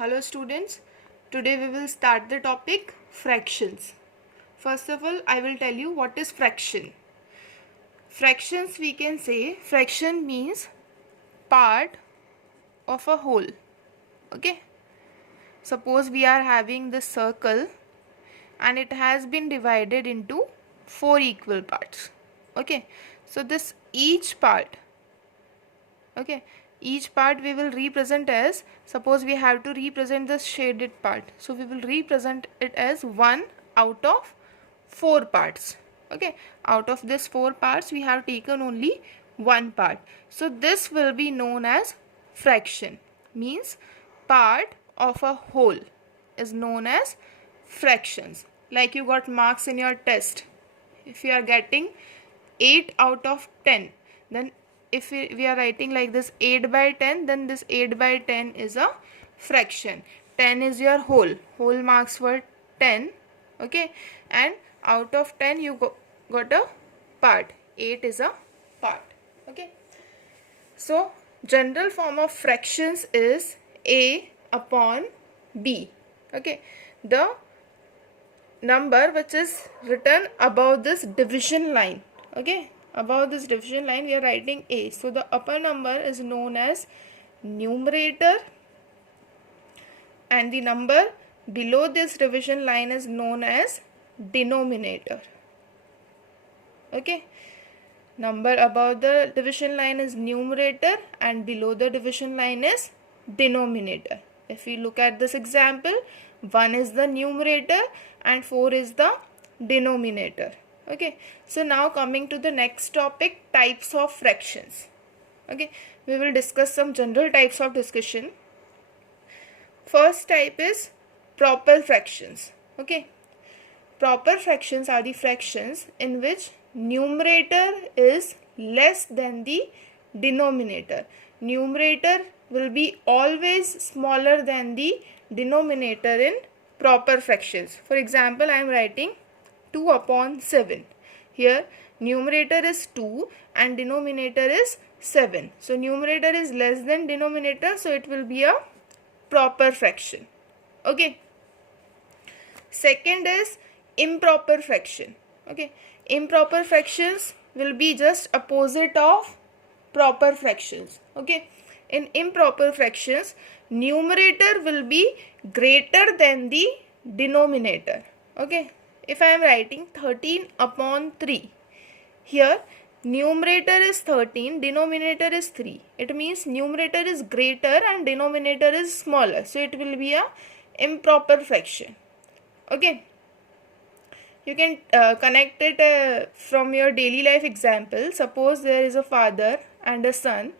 Hello students, today we will start the topic fractions. First of all, I will tell you what is fraction. Fractions, we can say fraction means part of a whole. Okay. Suppose we are having this circle and it has been divided into 4 equal parts. Okay. So this each part, okay, each part we will represent as, suppose we have to represent the shaded part, so we will represent it as 1 out of 4 parts. Okay, out of this 4 parts we have taken only one part, so this will be known as fraction. Means part of a whole is known as fractions. Like you got marks in your test, if you are getting 8 out of 10, then if we are writing like this 8 by 10, then this 8 by 10 is a fraction. 10 is your whole marks were 10. Okay, and out of 10 you got a part. 8 is a part. Okay, so general form of fractions is A upon B. Okay, the number which is written above this division line. Okay, above this division line we are writing A, so the upper number is known as numerator and the number below this division line is known as denominator. Okay, number above the division line is numerator and below the division line is denominator. If we look at this example, 1 is the numerator and 4 is the denominator. Okay, so now coming to the next topic, types of fractions. Okay, we will discuss some general types of discussion. First type is proper fractions. Okay, proper fractions are the fractions in which numerator is less than the denominator. Numerator will be always smaller than the denominator in proper fractions. For example, I am writing 2 upon 7. Here numerator is 2 and denominator is 7. So numerator is less than denominator, so it will be a proper fraction. Okay. Second is improper fraction. Okay. Improper fractions will be just opposite of proper fractions. Okay. In improper fractions, numerator will be greater than the denominator. Okay. If I am writing 13 upon 3, here numerator is 13, denominator is 3. It means numerator is greater and denominator is smaller. So it will be a improper fraction. Okay. You can connect it from your daily life example. Suppose there is a father and a son.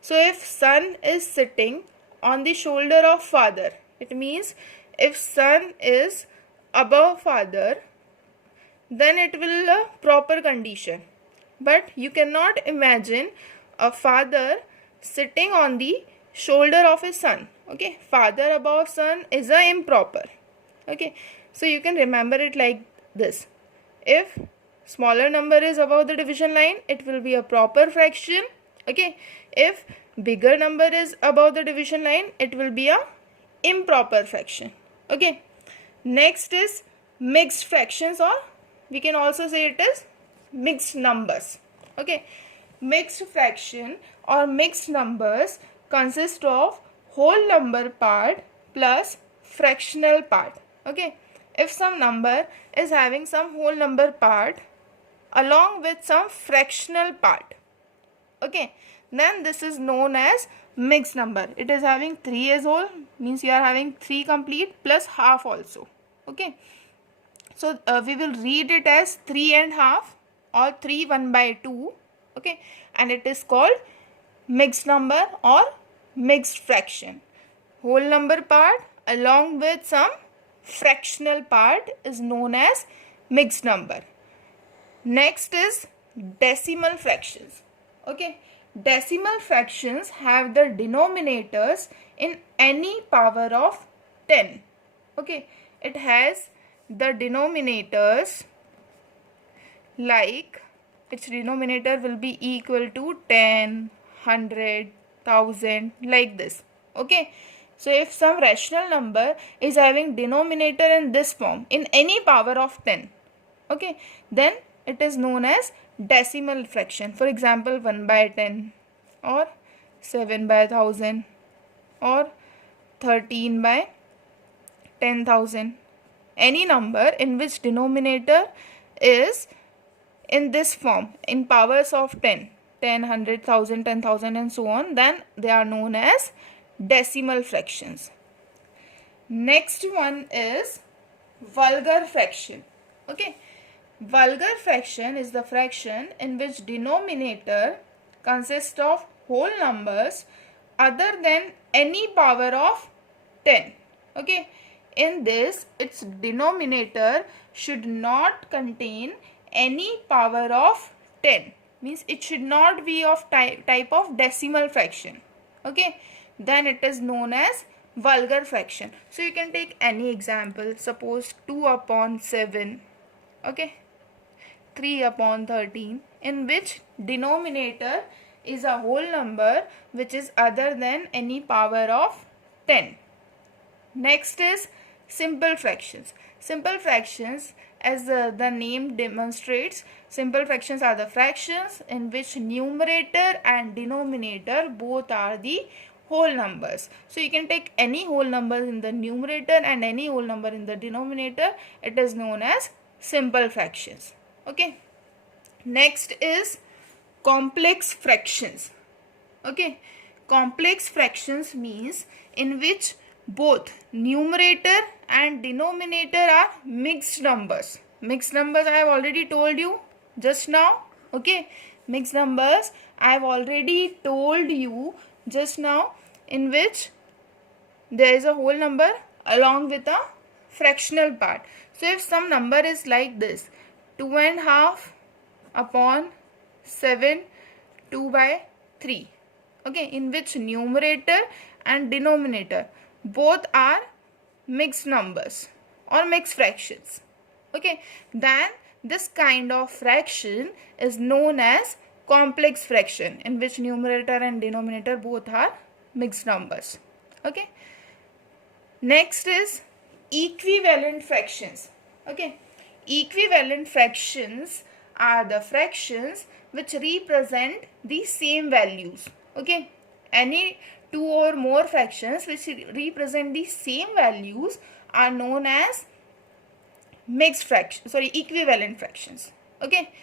So if son is sitting on the shoulder of father, it means if son is above father, then it will a proper condition. But you cannot imagine a father sitting on the shoulder of his son. Okay, father above son is a improper. Okay, so you can remember it like this. If smaller number is above the division line, it will be a proper fraction. Okay, if bigger number is above the division line, it will be a improper fraction. Okay, next is mixed fractions, or we can also say it is mixed numbers. Okay, mixed fraction or mixed numbers consist of whole number part plus fractional part. Okay, if some number is having some whole number part along with some fractional part, okay, then this is known as mixed number. It is having 3 as whole, means you are having 3 complete plus half also. Okay, so we will read it as 3 and half or 3 1 by 2. Okay, and it is called mixed number or mixed fraction. Whole number part along with some fractional part is known as mixed number. Next is decimal fractions. Okay, decimal fractions have the denominators in any power of 10. Okay, it has the denominators like its denominator will be equal to 10, 100, 1000, like this. Okay, So if some rational number is having denominator in this form in any power of 10, okay, then it is known as decimal fraction. For example, 1 by 10 or 7 by 1000 or 13 by 10,000. Any number in which denominator is in this form in powers of 10, 10, 100, 1000, 10,000 and so on, then they are known as decimal fractions. Next one is vulgar fraction. Okay, vulgar fraction is the fraction in which denominator consists of whole numbers other than any power of 10. Okay, in this its denominator should not contain any power of 10, means it should not be of type of decimal fraction. Okay, then it is known as vulgar fraction. So you can take any example, suppose 2 upon 7, okay, 3 upon 13, in which denominator is a whole number which is other than any power of 10. Next is simple fractions. Simple fractions, as the name demonstrates, simple fractions are the fractions in which numerator and denominator both are the whole numbers. So you can take any whole number in the numerator and any whole number in the denominator. It is known as simple fractions. Okay. Next is complex fractions. Okay. Complex fractions means in which both numerator and denominator are mixed numbers. Mixed numbers I have already told you just now. Okay, mixed numbers I have already told you just now, in which there is a whole number along with a fractional part. So if some number is like this, 2.5 upon 7, 2 by 3, okay, in which numerator and denominator both are mixed numbers or mixed fractions, okay, then this kind of fraction is known as complex fraction, in which numerator and denominator both are mixed numbers. Okay, next is equivalent fractions. Okay, equivalent fractions are the fractions which represent the same values. Okay, any two or more fractions which represent the same values are known as equivalent fractions. Okay,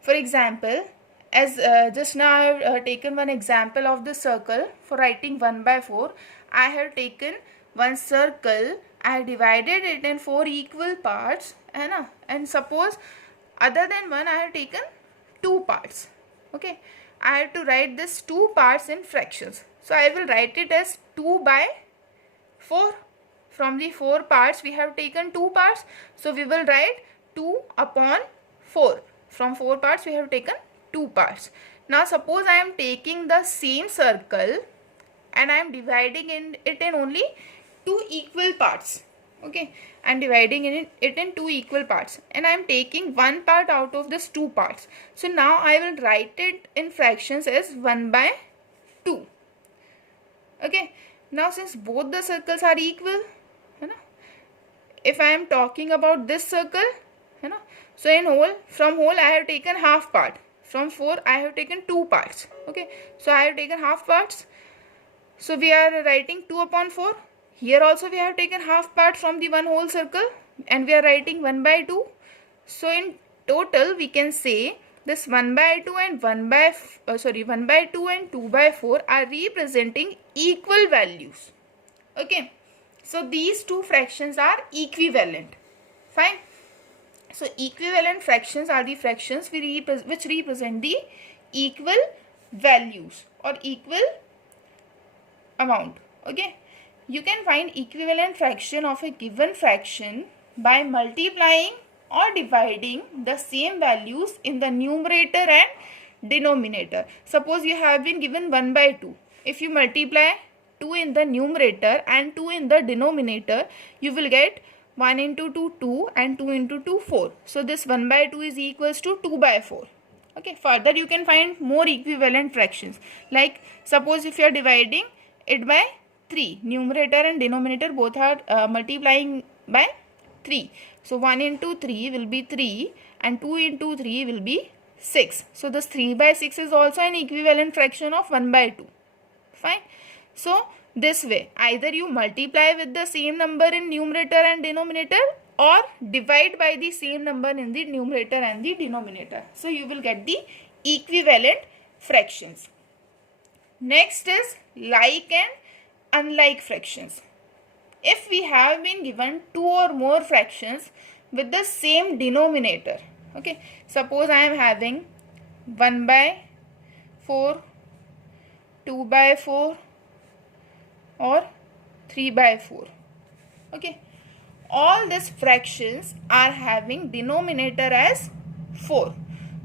for example, as just now I have taken one example of the circle. For writing 1 by 4, I have taken one circle, I have divided it in 4 equal parts, and suppose other than 1 I have taken 2 parts. Okay, I have to write this 2 parts in fractions. So I will write it as 2 by 4. From the 4 parts we have taken 2 parts. So we will write 2 upon 4. From 4 parts we have taken 2 parts. Now suppose I am taking the same circle and I am dividing it in only 2 equal parts. Okay, I am dividing it in 2 equal parts and I am taking 1 part out of this 2 parts. So now I will write it in fractions as 1 by 2. Okay, now since both the circles are equal, if I am talking about this circle, so in whole, from whole I have taken half part. From 4 I have taken 2 parts. Okay, so I have taken half parts. So we are writing 2 upon 4. Here also we have taken half part from the one whole circle and we are writing 1 by 2. So in total we can say this 1 by 2 and 1 by 2 and 2 by 4 are representing equal values. Okay, so these two fractions are equivalent. Fine. So equivalent fractions are the fractions which represent the equal values or equal amount. Okay, you can find equivalent fraction of a given fraction by multiplying or dividing the same values in the numerator and denominator. Suppose you have been given 1 by 2. If you multiply 2 in the numerator and 2 in the denominator, you will get 1 into 2, 2 and 2 into 2, 4. So this 1 by 2 is equals to 2 by 4. Okay, further you can find more equivalent fractions. Like suppose if you are dividing it by 3. Numerator and denominator both are multiplying by 3. So 1 into 3 will be 3 and 2 into 3 will be 6. So this 3 by 6 is also an equivalent fraction of 1 by 2. Fine. So this way, either you multiply with the same number in numerator and denominator or divide by the same number in the numerator and the denominator. So you will get the equivalent fractions. Next is like and unlike fractions. If we have been given 2 or more fractions with the same denominator, okay, suppose I am having 1 by 4, 2 by 4 or 3 by 4, okay, all these fractions are having denominator as 4.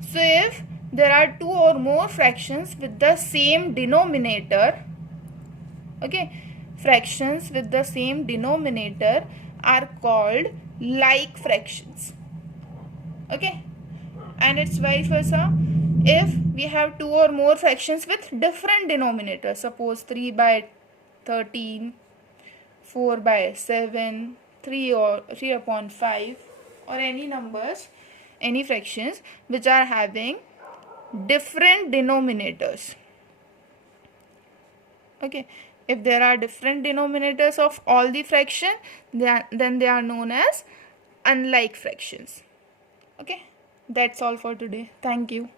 So if there are 2 or more fractions with the same denominator, okay, fractions with the same denominator are called like fractions, okay, and it's vice versa. If we have 2 or more fractions with different denominators, suppose 3 by 13, 4 by 7, 3 or 3 upon 5, or any numbers, any fractions which are having different denominators, okay, if there are different denominators of all the fraction, then they are known as unlike fractions. Okay, that's all for today. Thank you.